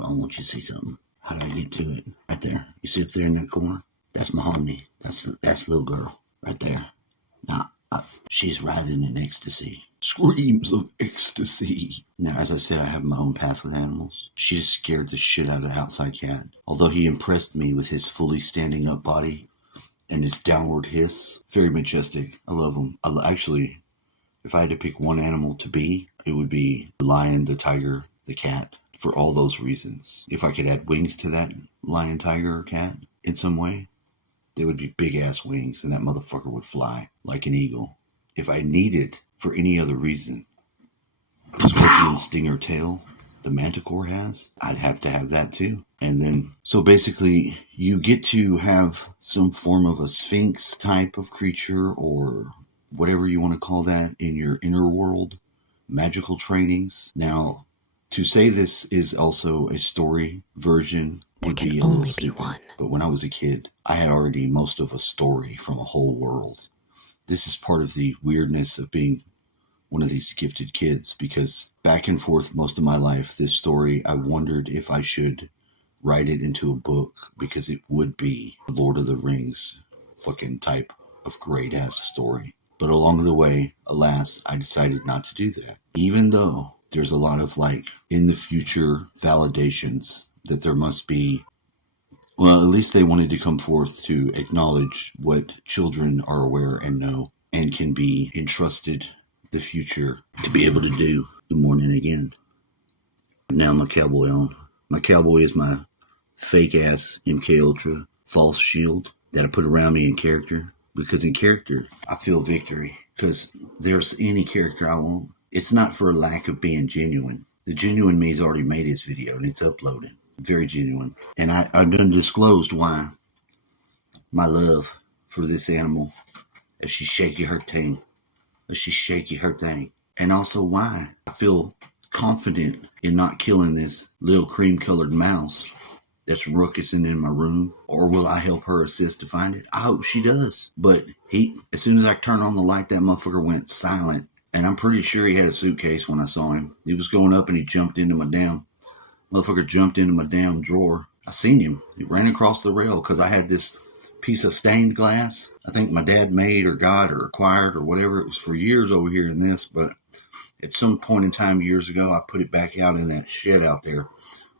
Hold on, I want you to see something. How do I get to it? Right there. You see up there in that corner? That's Mahoney. That's the little girl right there. Now, she's writhing in ecstasy. Screams of ecstasy. Now, as I said, I have my own path with animals. She just scared the shit out of the outside cat. Although he impressed me with his fully standing up body and his downward hiss. Very majestic. I love him. Actually, if I had to pick one animal to be, it would be the lion, the tiger, the cat. For all those reasons. If I could add wings to that lion, tiger, or cat in some way, they would be big ass wings and that motherfucker would fly like an eagle. If I needed for any other reason, the scorpion stinger tail the manticore has, I'd have to have that too. And then, so basically, you get to have some form of a sphinx type of creature or whatever you want to call that in your inner world, magical trainings. Now, to say this is also a story version would be a little stupid. But when I was a kid, I had already most of a story from a whole world. This is part of the weirdness of being one of these gifted kids, because back and forth most of my life, this story, I wondered if I should write it into a book, because it would be Lord of the Rings fucking type of great ass story. But along the way, alas, I decided not to do that. Even though there's a lot of in the future validations that there must be, well, at least they wanted to come forth to acknowledge what children are aware and know and can be entrusted the future to be able to do. Good morning again. Now my cowboy on. My cowboy is my fake ass MK Ultra false shield that I put around me in character, because in character I feel victory, because there's any character I want. It's not for a lack of being genuine. The genuine me's already made his video and it's uploaded. Very genuine. And I've done disclosed why my love for this animal, as she shaky her thing, and also why I feel confident in not killing this little cream-colored mouse that's ruckusing in my room. Or will I help her assist to find it? I hope she does. But as soon as I turned on the light, that motherfucker went silent. And I'm pretty sure he had a suitcase when I saw him. He was going up and he jumped into my damn drawer. I seen him. He ran across the rail because I had this piece of stained glass. I think my dad made or got or acquired or whatever. It was for years over here in this. But at some point in time years ago, I put it back out in that shed out there.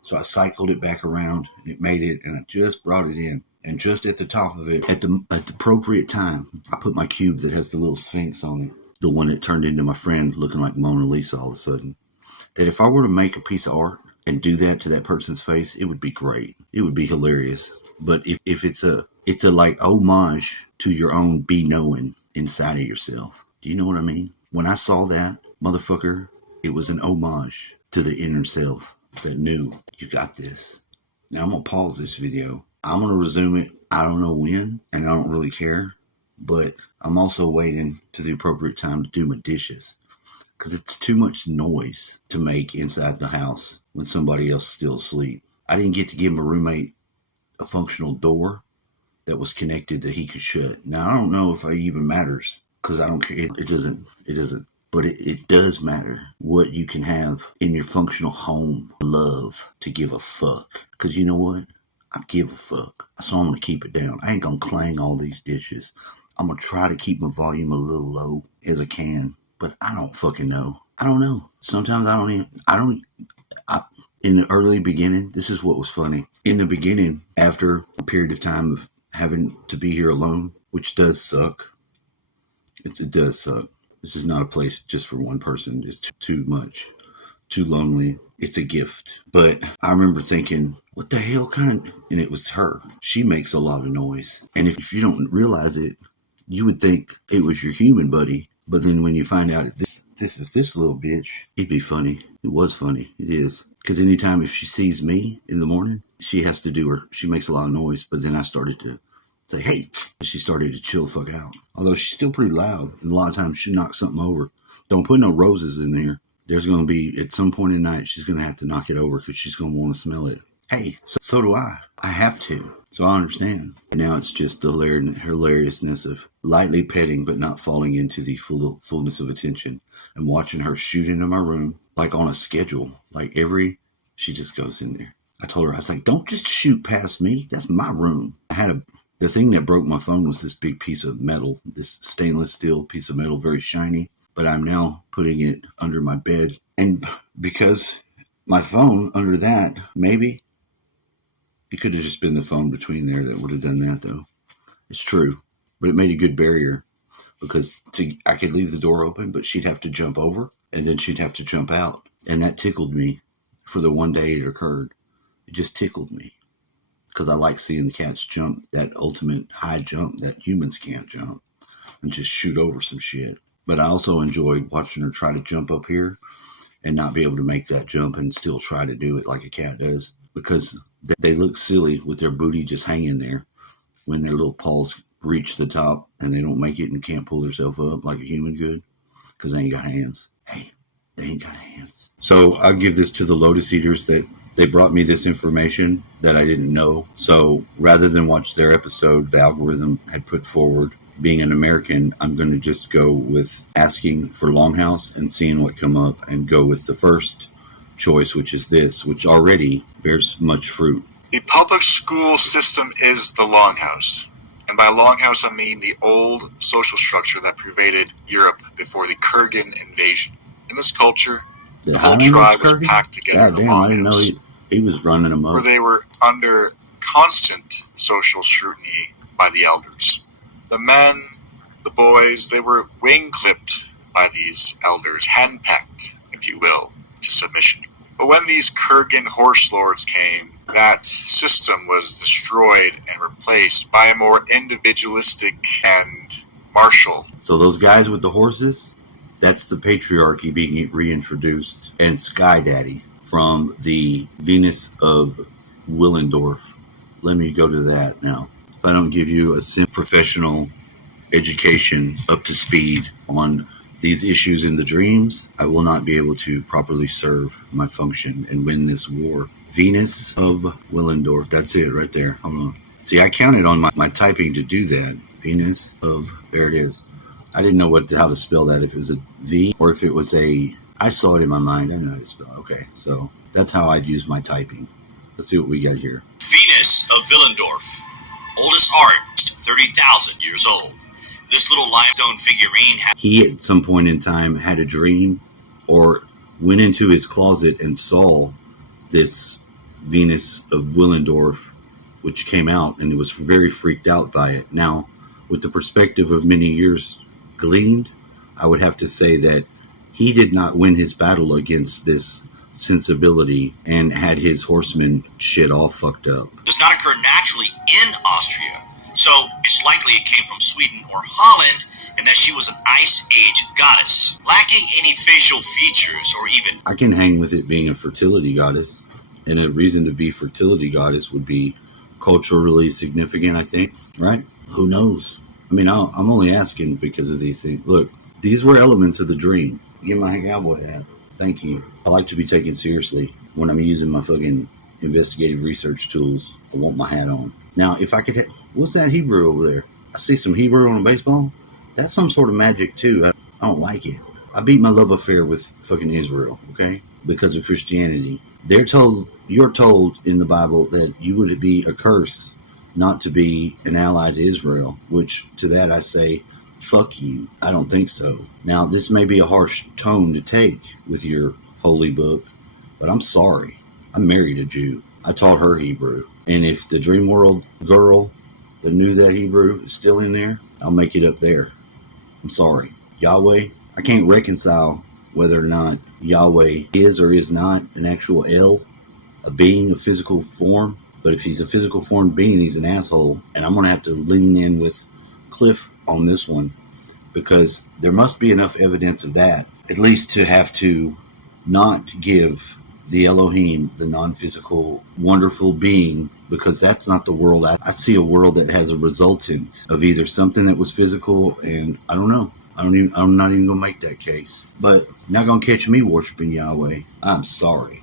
So I cycled it back around. It made it, and I just brought it in. And just at the top of it, at the appropriate time, I put my cube that has the little sphinx on it. The one that turned into my friend looking like Mona Lisa all of a sudden. That if I were to make a piece of art and do that to that person's face, it would be great. It would be hilarious. But if it's a homage to your own be-knowing inside of yourself. Do you know what I mean? When I saw that, motherfucker, it was an homage to the inner self that knew you got this. Now I'm going to pause this video. I'm going to resume it. I don't know when, and I don't really care. But I'm also waiting to the appropriate time to do my dishes, because it's too much noise to make inside the house when somebody else is still asleep. I didn't get to give my roommate a functional door that was connected that he could shut. Now, I don't know if it even matters, because I don't care. It doesn't. But it does matter what you can have in your functional home. Love to give a fuck. Because you know what? I give a fuck. So I'm going to keep it down. I ain't going to clang all these dishes. I'm going to try to keep my volume a little low as I can, but I don't fucking know. I don't know. Sometimes in the early beginning, this is what was funny. In the beginning, after a period of time of having to be here alone, which does suck. It does suck. This is not a place just for one person. It's too much, too lonely. It's a gift. But I remember thinking, what the hell and it was her. She makes a lot of noise. And if you don't realize it, you would think it was your human buddy, but then when you find out this is this little bitch, it'd be funny. It was funny. It is. Because anytime if she sees me in the morning, she makes a lot of noise, but then I started to say, hey, she started to chill the fuck out. Although she's still pretty loud, and a lot of times she knocks something over. Don't put no roses in there. There's going to be, at some point in the night, she's going to have to knock it over because she's going to want to smell it. Hey, so do I. I have to. So I understand. And now it's just the hilariousness of lightly petting but not falling into the fullness of attention, and watching her shoot into my room like on a schedule. She just goes in there. I told her, I was like, don't just shoot past me. That's my room. The thing that broke my phone was this big piece of metal, this stainless steel piece of metal, very shiny. But I'm now putting it under my bed. And because my phone under that, maybe it could have just been the phone between there that would have done that, though. It's true. But it made a good barrier because I could leave the door open, but she'd have to jump over and then she'd have to jump out. And that tickled me for the one day it occurred. It just tickled me because I like seeing the cats jump that ultimate high jump that humans can't jump and just shoot over some shit. But I also enjoyed watching her try to jump up here and not be able to make that jump and still try to do it like a cat does, because they look silly with their booty just hanging there when their little paws reach the top and they don't make it and can't pull themselves up like a human could because they ain't got hands. Hey, they ain't got hands. So I'll give this to the Lotus Eaters that they brought me this information that I didn't know. So rather than watch their episode, the algorithm had put forward, being an American, I'm going to just go with asking for Longhouse and seeing what come up and go with the first choice, which is this, which already bears much fruit. The public school system is the Longhouse. And by Longhouse, I mean the old social structure that pervaded Europe before the Kurgan invasion. In this culture, the whole tribe was packed together in the Longhouse. I didn't know he was running them up. Where they were under constant social scrutiny by the elders. The men, the boys, they were wing-clipped by these elders, hand-pecked, if you will, to submission. But when these Kurgan horse lords came, that system was destroyed and replaced by a more individualistic and martial. So those guys with the horses, that's the patriarchy being reintroduced, and Sky Daddy from the Venus of Willendorf. Let me go to that now. If I don't give you a professional education up to speed on these issues in the dreams, I will not be able to properly serve my function and win this war. Venus of Willendorf, that's it right there. Hold on. See, I counted on my typing to do that. Venus of, there it is. I didn't know how to spell that, if it was a V or if it was I saw it in my mind. I know how to spell it. Okay, so that's how I'd use my typing. Let's see what we got here. Venus of Willendorf. Oldest art, 30,000 years old. This little limestone figurine he at some point in time had a dream or went into his closet and saw this Venus of Willendorf, which came out, and he was very freaked out by it. Now, with the perspective of many years gleaned, I would have to say that he did not win his battle against this sensibility and had his horsemen shit all fucked up. Does not occur naturally in Austria, so it's likely it came from Sweden or Holland, and that she was an Ice Age goddess, lacking any facial features or even... I can hang with it being a fertility goddess, and a reason to be fertility goddess would be culturally significant, I think, right? Who knows? I mean, I'm only asking because of these things. Look, these were elements of the dream. Give my cowboy hat. Thank you. I like to be taken seriously when I'm using my fucking investigative research tools. I want my hat on. Now, if I could... what's that Hebrew over there? I see some Hebrew on a baseball. That's some sort of magic, too. I don't like it. I beat my love affair with fucking Israel, okay? Because of Christianity. You're told in the Bible that you would be a curse not to be an ally to Israel, which to that I say, fuck you. I don't think so. Now, this may be a harsh tone to take with your holy book, but I'm sorry. I married a Jew. I taught her Hebrew. And if the Dream World girl that knew that Hebrew is still in there, I'll make it up there. I'm sorry. Yahweh, I can't reconcile whether or not Yahweh is or is not an actual El, a being of physical form. But if he's a physical form being, he's an asshole. And I'm going to have to lean in with Cliff on this one, because there must be enough evidence of that, at least to have to not give the Elohim, the non-physical, wonderful being, because that's not the world. I see a world that has a resultant of either something that was physical, and I don't know. I'm not even going to make that case. But you're not going to catch me worshiping Yahweh. I'm sorry.